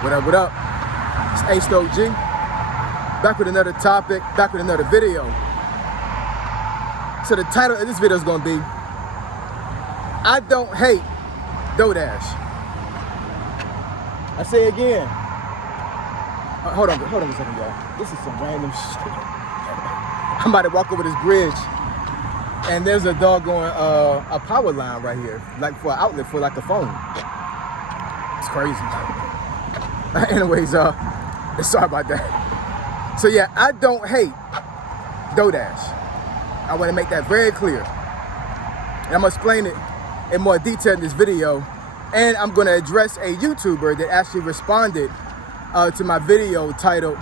What up, what up? It's H-G. Back with another topic, back with another video. So the title of this video is gonna be, I don't hate DoorDash. I say again. Hold on a second, y'all. This is some random shit. I'm about to walk over this bridge and there's a doggone a power line right here, like for an outlet for like a phone. It's crazy. Anyways, sorry about that. So yeah, I don't hate DoorDash. I want to make that very clear. And I'm gonna explain it in more detail in this video. And I'm gonna address a YouTuber that actually responded to my video titled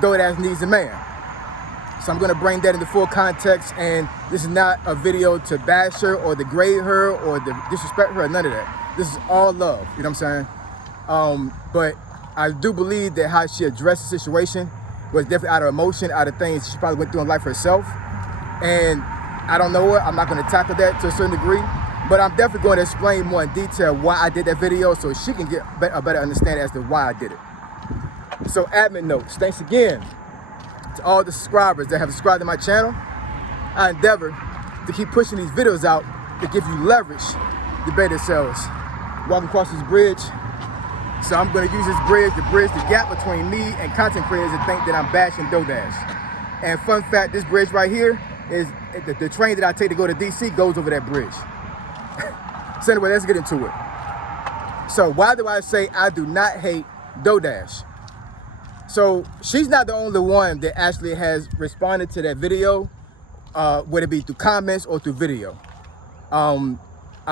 DoorDash Needs a Man. So I'm gonna bring that into full context, and this is not a video to bash her or degrade her or to disrespect her or none of that. This is all love, you know what I'm saying? But I do believe that how she addressed the situation was definitely out of emotion, out of things she probably went through in life herself. And I don't know her, I'm not gonna tackle that to a certain degree, but I'm definitely going to explain more in detail why I did that video so she can get a better understanding as to why I did it. So admin notes, thanks again to all the subscribers that have subscribed to my channel. I endeavor to keep pushing these videos out to give you leverage to better yourselves. Walking across this bridge, so I'm gonna use this bridge to bridge the gap between me and content creators that think that I'm bashing DoorDash. And fun fact, this bridge right here is the train that I take to go to DC goes over that bridge. So anyway, let's get into it. So why do I say I do not hate DoorDash? So she's not the only one that actually has responded to that video, whether it be through comments or through video. I'm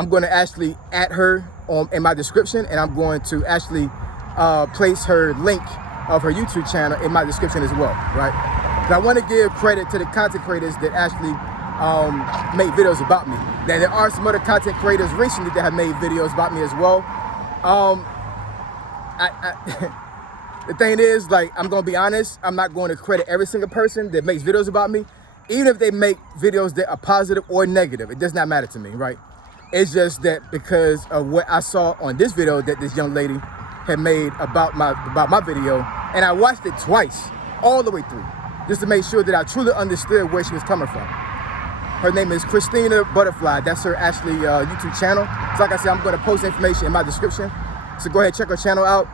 going to actually add her in my description, and I'm going to actually place her link of her YouTube channel in my description as well, right? I want to give credit to the content creators that actually make videos about me. Now, there are some other content creators recently that have made videos about me as well. The thing is, like, I'm going to be honest, I'm not going to credit every single person that makes videos about me, even if they make videos that are positive or negative. It does not matter to me, right? It's just that because of what I saw on this video that this young lady had made about my video, and I watched it twice, all the way through, just to make sure that I truly understood where she was coming from. Her name is Christina Butterfly. That's her actually YouTube channel. So like I said, I'm going to post information in my description. So go ahead, check her channel out.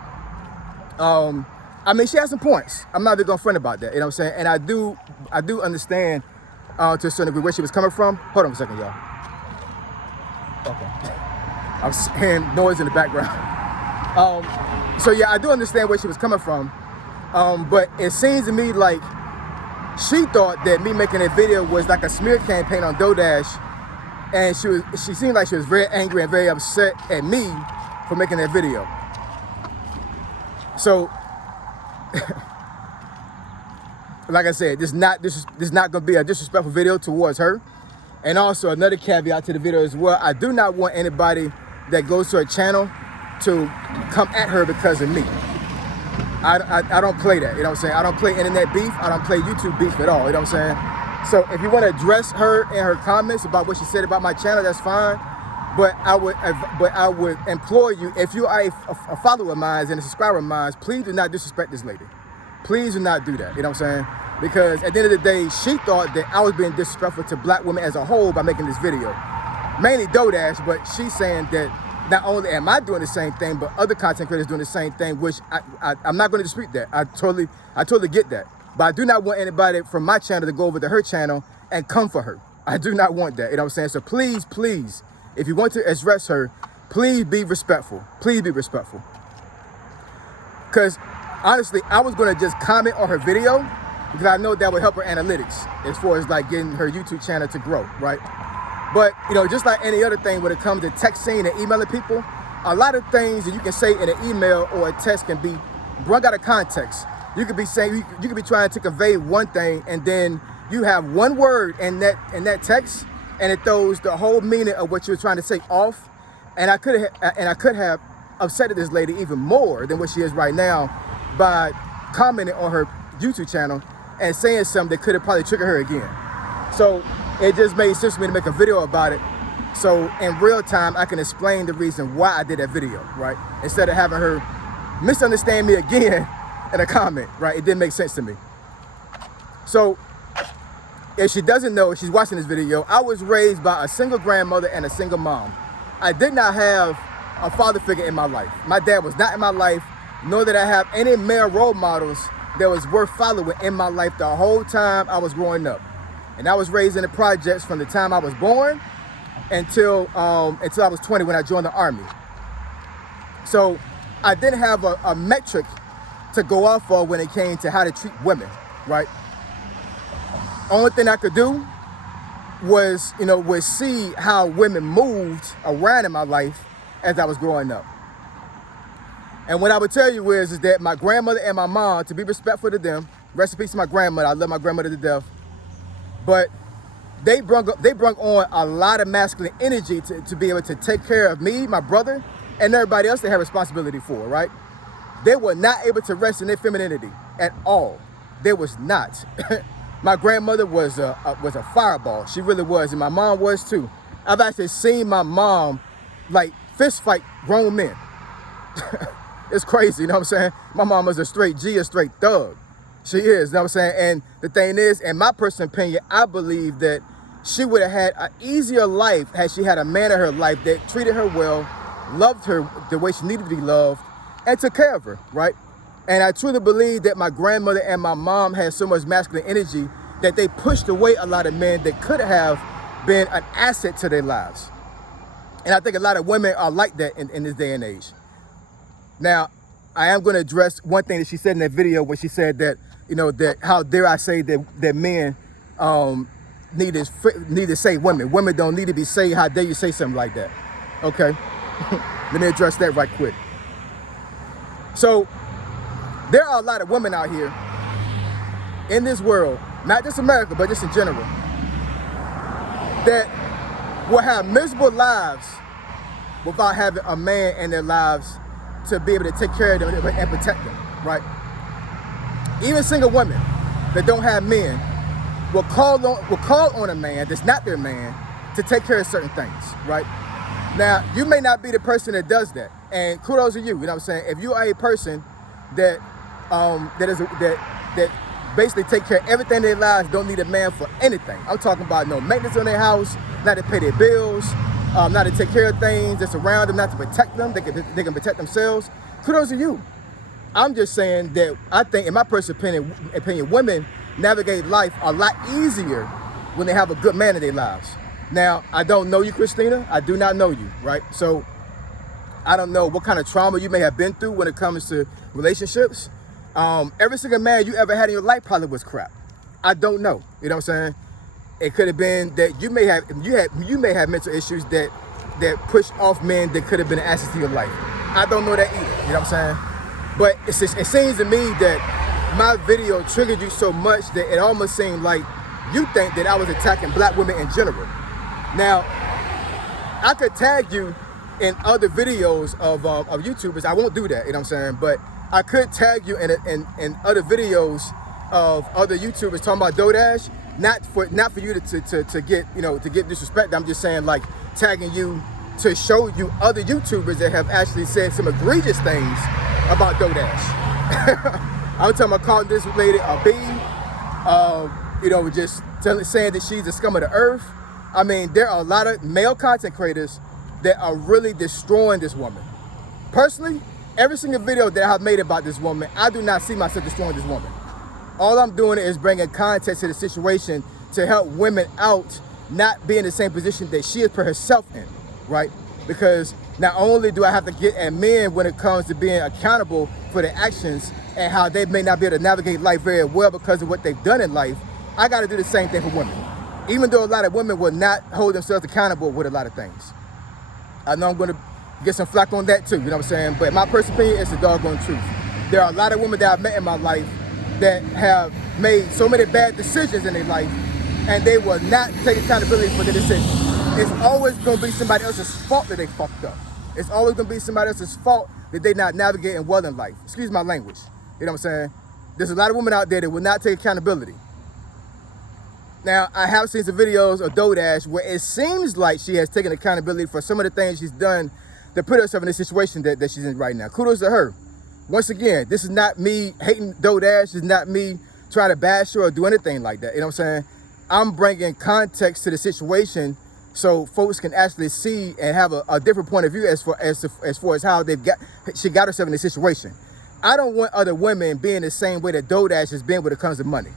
I mean, she has some points. I'm not even going to front about that, you know what I'm saying? And I do understand to a certain degree where she was coming from. Hold on a second, y'all. Okay. I'm hearing noise in the background. So yeah, I do understand where she was coming from. But it seems to me like she thought that me making a video was like a smear campaign on DoorDash, and she seemed like she was very angry and very upset at me for making that video. So, like I said, this is not gonna be a disrespectful video towards her. And also another caveat to the video as well, I do not want anybody that goes to her channel to come at her because of me. I don't play that, you know what I'm saying? I don't play internet beef, I don't play YouTube beef at all, you know what I'm saying? So if you want to address her in her comments about what she said about my channel, that's fine. But I would implore you, if you are a follower of mine and a subscriber of mine, please do not disrespect this lady. Please do not do that, you know what I'm saying? Because at the end of the day, she thought that I was being disrespectful to black women as a whole by making this video. Mainly DoorDash, but she's saying that not only am I doing the same thing, but other content creators doing the same thing, which I'm not going to dispute that. I totally get that. But I do not want anybody from my channel to go over to her channel and come for her. I do not want that, you know what I'm saying? So please, if you want to address her, please be respectful. Please be respectful. Because honestly, I was going to just comment on her video because I know that would help her analytics as far as like getting her YouTube channel to grow, right? But, you know, just like any other thing when it comes to texting and emailing people, a lot of things that you can say in an email or a text can be brought out of context. You could be saying, you could be trying to convey one thing, and then you have one word in that text, and it throws the whole meaning of what you're trying to say off. And I could have upset this lady even more than what she is right now by commenting on her YouTube channel and saying something that could have probably triggered her again. So it just made sense for me to make a video about it. So in real time, I can explain the reason why I did that video, right? Instead of having her misunderstand me again in a comment, right? It didn't make sense to me. So if she doesn't know, if she's watching this video, I was raised by a single grandmother and a single mom. I did not have a father figure in my life. My dad was not in my life, nor did I have any male role models that was worth following in my life the whole time I was growing up. And I was raised in the projects from the time I was born until I was 20 when I joined the Army. So I didn't have a metric to go off of when it came to how to treat women, right? Only thing I could do was see how women moved around in my life as I was growing up. And what I would tell you is that my grandmother and my mom, to be respectful to them, rest in peace to my grandmother, I love my grandmother to death, but they brought on a lot of masculine energy to be able to take care of me, my brother, and everybody else they had responsibility for, right? They were not able to rest in their femininity at all. They was not. My grandmother was a fireball. She really was, and my mom was too. I've actually seen my mom like fist fight grown men. It's crazy, you know what I'm saying? My mom was a straight G, a straight thug. She is, you know what I'm saying? And the thing is, in my personal opinion, I believe that she would have had an easier life had she had a man in her life that treated her well, loved her the way she needed to be loved, and took care of her, right? And I truly believe that my grandmother and my mom had so much masculine energy that they pushed away a lot of men that could have been an asset to their lives. And I think a lot of women are like that in this day and age. Now, I am going to address one thing that she said in that video where she said that, that how dare I say that men need to save women. Women don't need to be saved. How dare you say something like that? Okay, let me address that right quick. So there are a lot of women out here in this world, not just America, but just in general, that will have miserable lives without having a man in their lives to be able to take care of them and protect them, right? Even single women that don't have men will call on a man that's not their man to take care of certain things, right? Now, you may not be the person that does that, and kudos to you, you know what I'm saying? If you are a person that that basically take care of everything in their lives, don't need a man for anything. I'm talking about no maintenance on their house, not to pay their bills, not to take care of things that's around them, not to protect them. They can protect themselves. Kudos to you. I'm just saying that I think, in my personal opinion, women navigate life a lot easier when they have a good man in their lives. Now, I don't know you, Christina. I do not know you, right? So I don't know what kind of trauma you may have been through when it comes to relationships. Every single man you ever had in your life probably was crap. I don't know. You know what I'm saying? It could have been that you may have mental issues that push off men that could have been an asset to your life. I don't know that either. You know what I'm saying? But it seems to me that my video triggered you so much that it almost seemed like you think that I was attacking black women in general. Now, I could tag you in other videos of YouTubers. I won't do that. You know what I'm saying? But I could tag you in other videos of other YouTubers talking about DoorDash. Not for you to get disrespect. I'm just saying, like, tagging you to show you other YouTubers that have actually said some egregious things about DoorDash. I'm talking about calling this lady a B, just saying that she's the scum of the earth. I mean, there are a lot of male content creators that are really destroying this woman. Personally, every single video that I've made about this woman, I do not see myself destroying this woman. All I'm doing is bringing context to the situation to help women out not be in the same position that she is for herself in, right? Because not only do I have to get at men when it comes to being accountable for their actions and how they may not be able to navigate life very well because of what they've done in life, I got to do the same thing for women. Even though a lot of women will not hold themselves accountable with a lot of things. I know I'm going to get some flack on that too, you know what I'm saying? But my personal opinion is the doggone truth. There are a lot of women that I've met in my life that have made so many bad decisions in their life, and they will not take accountability for their decisions. It's always going to be somebody else's fault that they fucked up. It's always going to be somebody else's fault that they not navigating well in life. Excuse my language. You know what I'm saying? There's a lot of women out there that will not take accountability. Now, I have seen some videos of DoorDash where it seems like she has taken accountability for some of the things she's done to put herself in the situation that she's in right now. Kudos to her. once again, this is not me hating DoorDash. This is not me trying to bash her or do anything like that. You know what I'm saying? I'm bringing context to the situation so folks can actually see and have a different point of view as far as how she got herself in this situation. I don't want other women being the same way that DoorDash has been when it comes to money.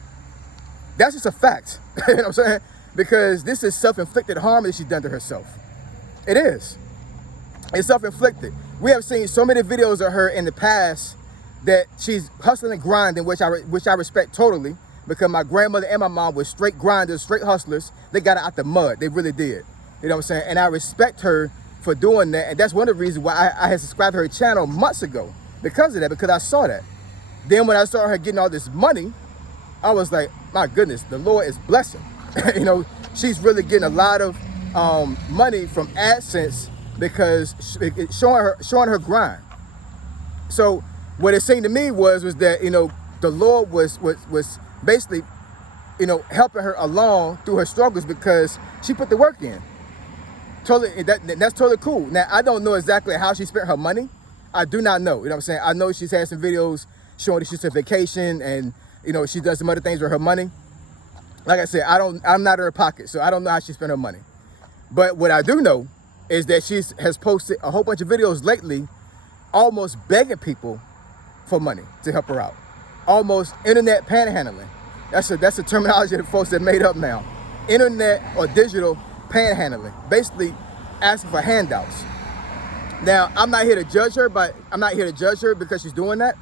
That's just a fact. You know what I'm saying? Because this is self-inflicted harm that she's done to herself. It is. It's self-inflicted. We have seen so many videos of her in the past that she's hustling and grinding, which I respect totally, because my grandmother and my mom were straight grinders, straight hustlers. They got out the mud. They really did. You know what I'm saying? And I respect her for doing that. And that's one of the reasons why I had subscribed to her channel months ago, because of that, because I saw that. Then when I saw her getting all this money, I was like, my goodness, the Lord is blessing. You know, she's really getting a lot of money from AdSense because it's showing her grind. So what it seemed to me was that, you know, the Lord was basically, you know, helping her along through her struggles because she put the work in. Totally, that's totally cool. Now, I don't know exactly how she spent her money. I do not know. You know what I'm saying? I know she's had some videos showing that she's on vacation and, you know, she does some other things with her money. Like I said, I'm not in her pocket, so I don't know how she spent her money. But what I do know is that she has posted a whole bunch of videos lately almost begging people for money to help her out. Almost internet panhandling. That's a terminology that folks have made up now. Internet or digital panhandling. Basically asking for handouts. Now, I'm not here to judge her, because she's doing that.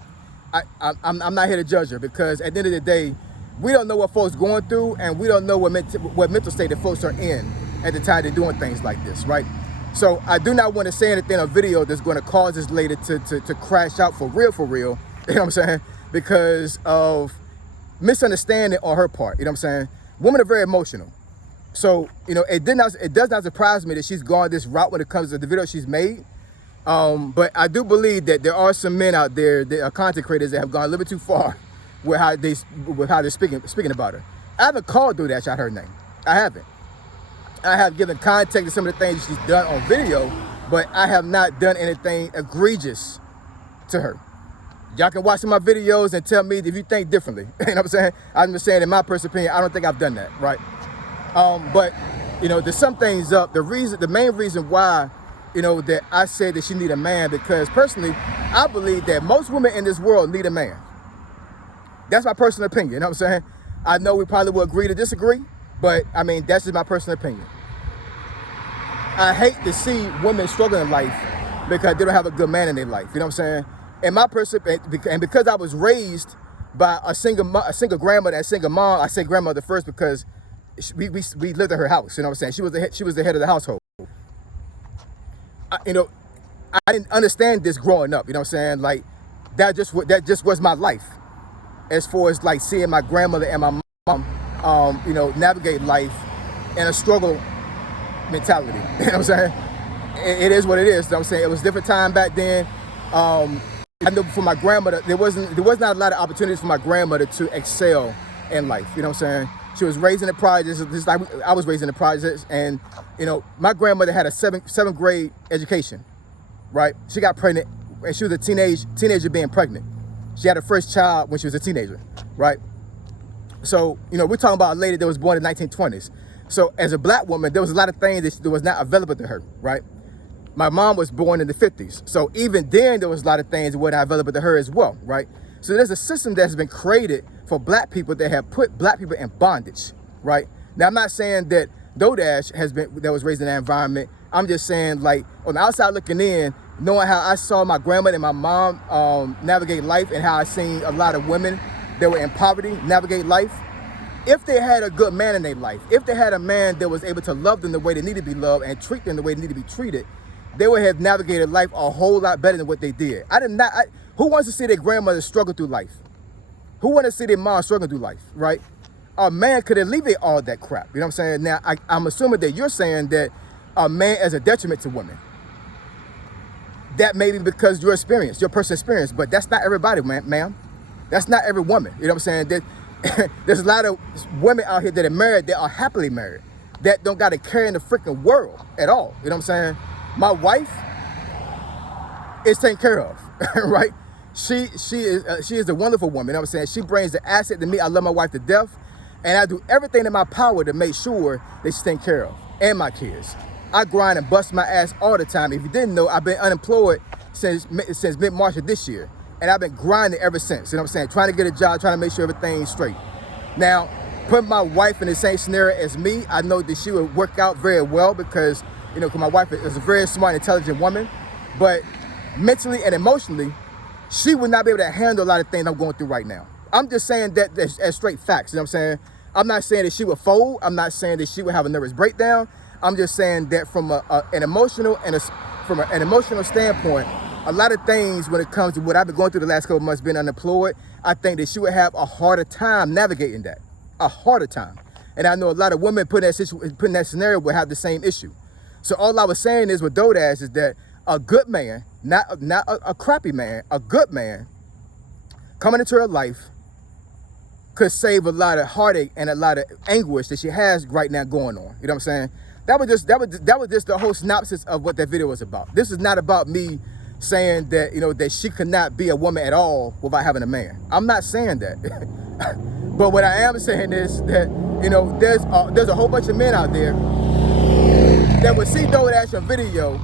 I'm not here to judge her because at the end of the day, we don't know what folks going through, and we don't know what mental state that folks are in at the time they're doing things like this, right? So I do not want to say anything in a video that's going to cause this lady to crash out for real. You know what I'm saying? Because of misunderstanding on her part. You know what I'm saying? Women are very emotional. So, you know, it does not surprise me that she's gone this route when it comes to the video she's made. But I do believe that there are some men out there that are content creators that have gone a little bit too far with how they're speaking about her. I haven't called DoorDash out her name. I haven't. I have given context to some of the things she's done on video, but I have not done anything egregious to her. Y'all can watch some of my videos and tell me if you think differently. You know what I'm saying? I'm just saying, in my personal opinion, I don't think I've done that, right? But, you know, to sum things up, the main reason why, you know, that I said that she need a man, because personally, I believe that most women in this world need a man. That's my personal opinion, you know what I'm saying? I know we probably will agree to disagree, but I mean, that's just my personal opinion. I hate to see women struggling in life because they don't have a good man in their life, you know what I'm saying? And my personal, and because I was raised by a single grandmother and single mom, I say grandmother first because we lived at her house, you know what I'm saying? She was the head of the household. You know, I didn't understand this growing up, you know what I'm saying? Like, that just was my life. As far as like seeing my grandmother and my mom, you know, navigate life in a struggle mentality. You know what I'm saying? It is what it is. You know what I'm saying? It was a different time back then. I know for my grandmother, there was not a lot of opportunities for my grandmother to excel in life. You know what I'm saying? She was raised in the projects, just like I was raised in the projects. And, you know, my grandmother had a seventh grade education, right? She got pregnant, and she was a teenager being pregnant. She had her first child when she was a teenager, right? So, you know, we're talking about a lady that was born in the 1920s. So as a black woman, there was a lot of things that was not available to her, right? My mom was born in the 50s. So even then, there was a lot of things that were not available to her as well, right? So there's a system that's been created for black people that have put black people in bondage, right? Now, I'm not saying that DoorDash that was raised in that environment. I'm just saying, like, on the outside looking in, knowing how I saw my grandmother and my mom navigate life, and how I seen a lot of women that were in poverty navigate life. If they had a good man in their life, if they had a man that was able to love them the way they need to be loved and treat them the way they need to be treated, they would have navigated life a whole lot better than what they did. Who wants to see their grandmother struggle through life? Who wants to see their mom struggle through life, right? A man could alleviate all that crap. You know what I'm saying? Now, I'm assuming that you're saying that a man is a detriment to women. That may be because your personal experience, but that's not everybody, ma'am. That's not every woman. You know what I'm saying? There's a lot of women out here that are married, that are happily married, that don't got to carry in the freaking world at all. You know what I'm saying? My wife is taken care of, right? she is a wonderful woman. You know what I'm saying? She brings the asset to me. I love my wife to death, and I do everything in my power to make sure that she's taken care of, and my kids. I grind and bust my ass all the time. If you didn't know, I've been unemployed since mid-March of this year, and I've been grinding ever since. You know what I'm saying? Trying to get a job, trying to make sure everything's straight. Now, putting my wife in the same scenario as me, I know that she would work out very well because, you know, 'cause my wife is a very smart, intelligent woman, but mentally and emotionally, she would not be able to handle a lot of things I'm going through right now. I'm just saying that as straight facts. You know what I'm saying? I'm not saying that she would fold. I'm not saying that she would have a nervous breakdown. I'm just saying that from an emotional standpoint, a lot of things when it comes to what I've been going through the last couple of months being unemployed, I think that she would have a harder time navigating that, a harder time. And I know a lot of women put in that scenario will have the same issue. So all I was saying is with Dodash is that a good man, not a crappy man, a good man coming into her life could save a lot of heartache and a lot of anguish that she has right now going on. You know what I'm saying? That was just the whole synopsis of what that video was about. This is not about me saying that, you know, that she could not be a woman at all without having a man. I'm not saying that. But what I am saying is that, you know, there's a whole bunch of men out there that would see Dodash on video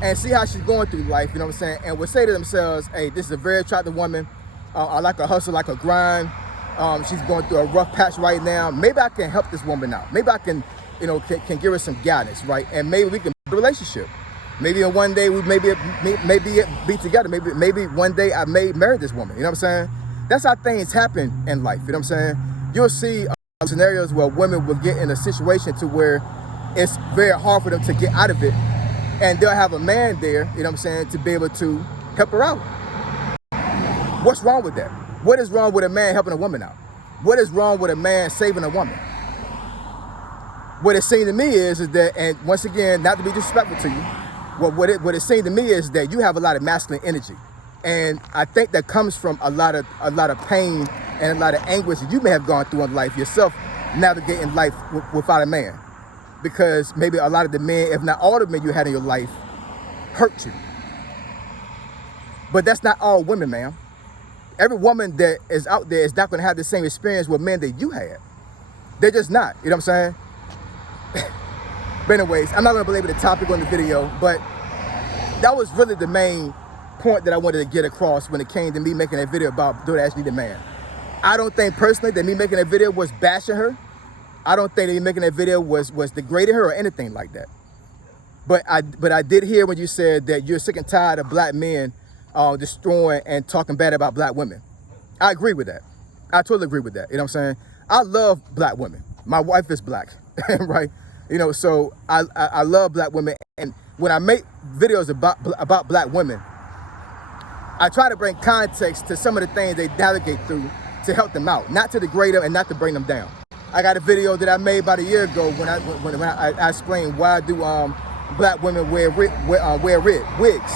and see how she's going through life, you know what I'm saying, and would say to themselves, hey, this is a very attractive woman. I like her hustle, like her grind. She's going through a rough patch right now. Maybe I can help this woman out. Maybe I can, you know, can give her some guidance, right? And maybe we can build a relationship. Maybe one day we maybe be together. Maybe one day I may marry this woman. You know what I'm saying? That's how things happen in life. You know what I'm saying? You'll see scenarios where women will get in a situation to where it's very hard for them to get out of it, and they'll have a man there, you know what I'm saying, to be able to help her out. What's wrong with that? What is wrong with a man helping a woman out? What is wrong with a man saving a woman? What it seemed to me is that, and once again, not to be disrespectful to you, what it seemed to me is that you have a lot of masculine energy, and I think that comes from a lot of pain and a lot of anguish that you may have gone through in life yourself, navigating life without a man, because maybe a lot of the men, if not all the men you had in your life, hurt you. But that's not all women, man. Every woman that is out there is not going to have the same experience with men that you had. They're just not. You know what I'm saying? But anyways, I'm not going to belabor the topic on the video, but that was really the main point that I wanted to get across when it came to me making a video about Dodash Need a Man. I don't think personally that me making a video was bashing her. I don't think that me making that video was degrading her or anything like that. But I did hear when you said that you're sick and tired of black men destroying and talking bad about black women. I agree with that. I totally agree with that. You know what I'm saying? I love black women. My wife is black, right? You know, so I love black women. And when I make videos about black women, I try to bring context to some of the things they navigate through to help them out, not to degrade them and not to bring them down. I got a video that I made about a year ago when I explained why do black women wear wigs,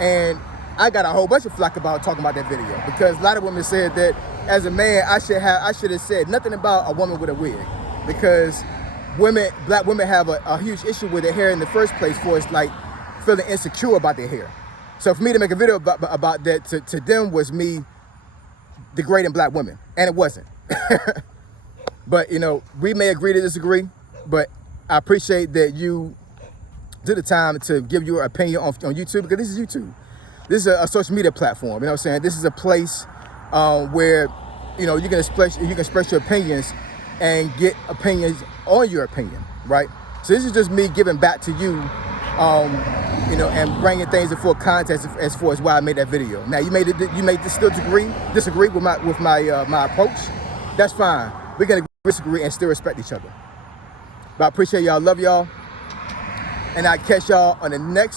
and I got a whole bunch of flack about talking about that video because a lot of women said that as a man I should have said nothing about a woman with a wig, because black women have a huge issue with their hair in the first place, for it's like feeling insecure about their hair. So for me to make a video about that to them was me degrading black women, and it wasn't. But you know, we may agree to disagree, but I appreciate that you took the time to give your opinion on YouTube, because this is YouTube. This is a social media platform. You know what I'm saying? This is a place where, you know, you can express your opinions and get opinions on your opinion, right? So this is just me giving back to you, you know, and bringing things in full context as far as why I made that video. Now you may still disagree with my approach. That's fine. We're gonna disagree and still respect each other. But I appreciate y'all, love y'all, and I catch y'all on the next